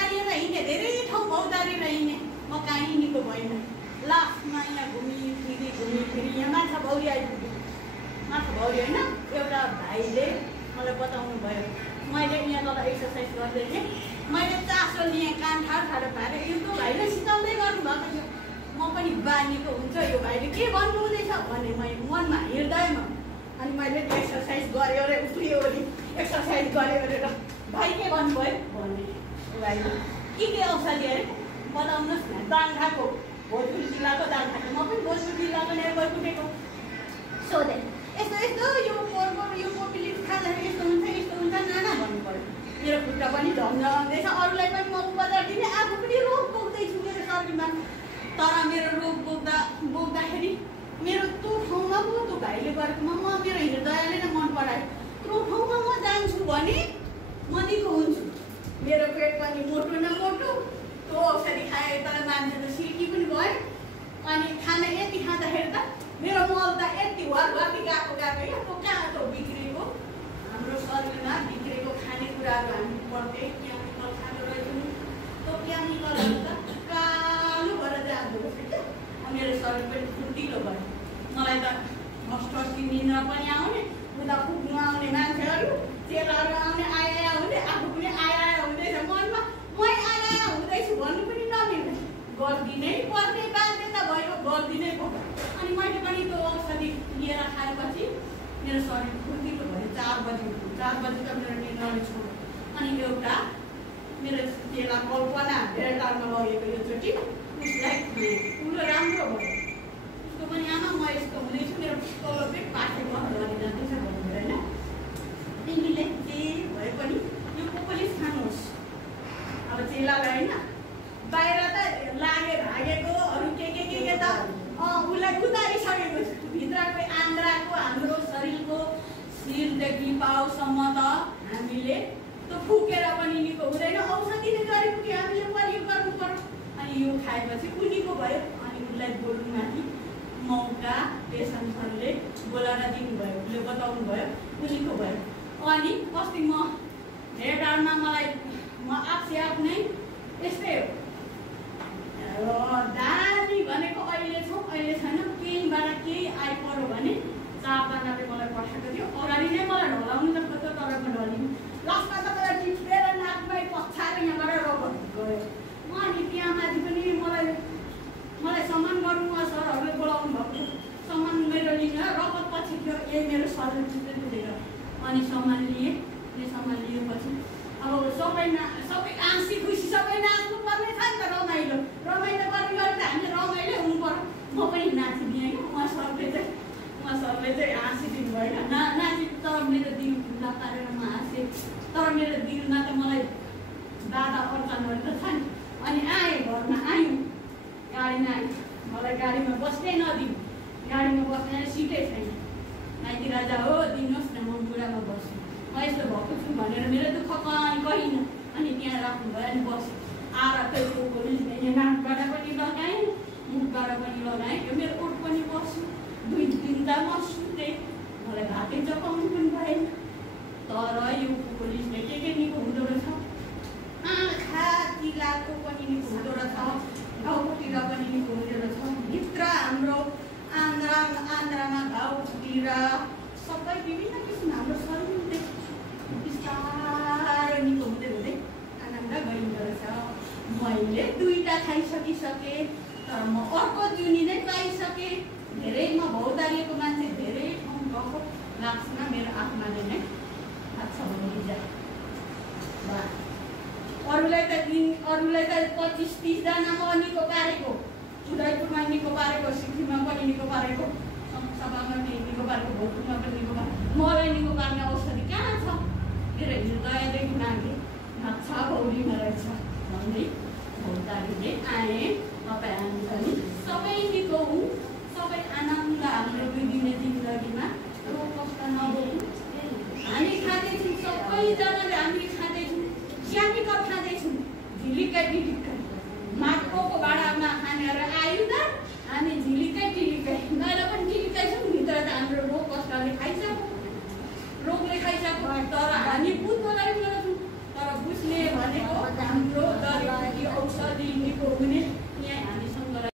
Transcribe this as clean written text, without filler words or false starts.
भौतारिएर हिँडेँ, धेरै ठाउँ भौतारिएर हिँडेँ, म कहीँ निको भएन। लास्टमा यहाँ घुमी यहाँ माछा भौरी आइपुग्यो। माछा भौरी होइन, एउटा भाइले मलाई बताउनु भयो। मैले यहाँ तल एक्सर्साइज गर्दै थिएँ, मैले चासो लिएँ, कान ठाडो पारेँ। यो भाइले सिकाउँदै गर्नुभएको थियो, म पनि बानीको हुन्छ, यो भाइले के भन्नु हुँदैछ भने मैले मनमा हृदयमा। अनि मैले एक्सर्साइज गरेँ अरे उफ्रियो अरे एक्सर्साइज गरेँ अरे र भाइ के भन्नुभयो भने भाइले के औषधि अरे बताउनुहोस् न। दाङ खाएको, भोजपुर जिल्लाको दाङ खाएको, म पनि भोजपुर जिल्लाको नेरबरकुटेको। सोधेँ यस्तो यस्तो यो कोपिली खाँदाखेरि यस्तो हुन्छ नाना भन्नु पऱ्यो। मेरो खुट्टा पनि झम्झमाउँदैछ, अरूलाई पनि म उपचार दिने, आफू पनि रोग बोक्दैछु मेरो शरीरमा। तर मेरो रोग बोक्दाखेरि मेरो त्यो ठाउँमा पो त्यो भाइले गरेकोमा मेरो हृदयले नै मन परायो। त्यो ठाउँमा म जान्छु भने म निको हुन्छु। मेरो पेट पनि मोटो न मोटो, त्यो औषधि खाएँ तर मान्छे त सिल्की पनि भयो। अनि खाना यति खाँदाखेरि त मेरो मल त यति घरघरती गएको क्या, त्यो कहाँ त्यो बिग्रेको हाम्रो शरीरमा बिग्रेको खानेकुराहरू हामी प्रत्येक केमिकल खाँदो रहेछौँ। त्यो केमिकलहरू त कालो भएर जाँदो रहेछ क्या। मेरो शरीर पनि फुर्तिलो भयो। मलाई त अस्ति निन्द्रा पनि आउने, उता पुग्नु आउने मान्छेहरू, चेलाहरू आउने आया हुँदै, आफू पनि आया हुँदैछ मनमा, मै आया हुँदैछु भन्नु पनि नमिल्ने, गरिदिनै पर्ने बाध्यता भयो, गरिदिनै पर्यो। अनि मैले पनि त्यो औषधि लिएर खाएपछि मेरो शरीर फुर्तिलो भयो। 4 बजी त मेरो निन्द्राले छोड्यो। अनि एउटा मेरो चेला कल्पना भेडाटारमा लगेको योचोटि उसलाई ठुलो राम्रो भयो। उसको पनि आमा म यस्तो हुँदैछु, मेरो तल पेट पाकेको लगी जाँदैछ भन्नु होइन। तिमीले जे भए पनि यो कोपलिस खानुहोस्। अब चेलालाई होइन बाहिर त लागे भागेको अरू के त उसलाई उतारिसकेको छ। भित्रको आन्द्राको हाम्रो शरीरको शिरदेखि पाउसम्म त हामीले त्यो फुकेर पनि निको हुँदैन। औषधिले गरेको कि हामीले प्रयोग गर्नु पर्यो। अनि यो खाएपछि ऊ निको भयो। अनि उसलाई बोल्नुमाथि मौका पेसेन्टहरूले बोलाएर दिनुभयो, उसले बताउनु भयो, ऊ निको भयो। अनि अस्ति म भेडारमा म आफै यस्तै हो, दानी भनेको अहिले छैन, केहीबाट केही आइपऱ्यो भने 4 जनाले मलाई पठाएको थियो। अगाडि नै मलाई ढलाउनु त खोज्यो, तर म ढलिनु। लास्टमा त मलाई टिपेर नाकमै पछाएर यहाँबाट रगत गयो। अनि त्यहाँ माथि पनि मलाई सम्मान गर्नु सरहरूले बोलाउनु भएको, सम्मान मेरो लिन रगत पछि थियो। मेरो शरीर बुझेर अनि सम्मान लिएँ। सम्मान लिएपछि अब सबै हाँसी खुसी सबै नाच्नु पर्ने छ नि त। रमाइलो गर्ने गरी त हामीले रमाइलो हुनु पर्यो। म पनि नाचिदिएँ क्या। उहाँ सरले चाहिँ हाँसिदिनु भयो क्या। नाची तर मेरो दिल खुल्ला पारेर म हाँसेँ। तर मेरो दिलमा त मलाई दादा अर्चनहरू त छ नि। अनि आएँ, घरमा आयौँ, गाडीमा आएँ। मलाई गाडीमा बस्नै नदिनु, गाडीमा बस्ने सिटै छैन। माइती राजा हो, दिनुहोस् न म बुढामा बस्छु, म यस्तो भएको छु भनेर मेरो दुःख कहीँ न। अनि त्यहाँ राख्नुभयो। अनि बसेँ। आएर त्यो पुलिसले नाकबाट पनि लगाएँ, मुखबाट पनि लगाएँ, यो मेरो ओठ पनि बस्छु। 2 दिन त म सुतेँ, मलाई भातै चपाउनु पनि भएन। तर यो पुलिसले के निको हुँदो रहेछ, आँखा तिलाको पनि निको हुँदो रहेछ, घाउतिर पनि निको हुँदो रहेछ। भित्र हाम्रो आन्द्रामा घाउतिर सबै विभिन्न किसिम हाम्रो शरीरदेखि बिस्तारै निको हुँदै आनन्द गरिँदो रहेछ। मैले 2टा खाइसकिसकेँ, तर म अर्को जुनी नै पाइसकेँ। धेरै म भौतारिएको मान्छे धेरै ठाउँ गएको लाग्छ न, मेरो आत्माले नै थाहा छ भने जाए। अरूलाई त 25-30 जना म निको पारेको, उदयपुरमा निको पारेको, सिक्किममा पनि निको पारेको, सभामा पनि निको पारेको, भोजपुरमा पनि निको पारेको। मलाई निको पार्ने औषधि कहाँ छ? मेरो हृदयदेखि मागे माछा भौरीमा रहेछ भन्दै भौतारीले आएँ। तपाईँ आउँछ नि, सबै निको हुँ, सबै आनन्द हाम्रो दिने जिन्दगीमा रोग कष्ट नभोगौँ। हामी खाँदैछौँ, सबैजनाले हामीले खाँदैछौँ, केमिकल खाँदैछौँ, झिलिकै माटोको भाँडामा खानेर आयु त हामी झिलिकै बाहिर पनि टिलिकै छौँ, भित्र त हाम्रो रोग कष्टले खाइसक्यो, रोगले खाइसक्यो। तर हामी बुझ्दो रहेछौँ। तर बुझ्ने भनेको हाम्रो 5 मिनेट यहाँ हामीसँग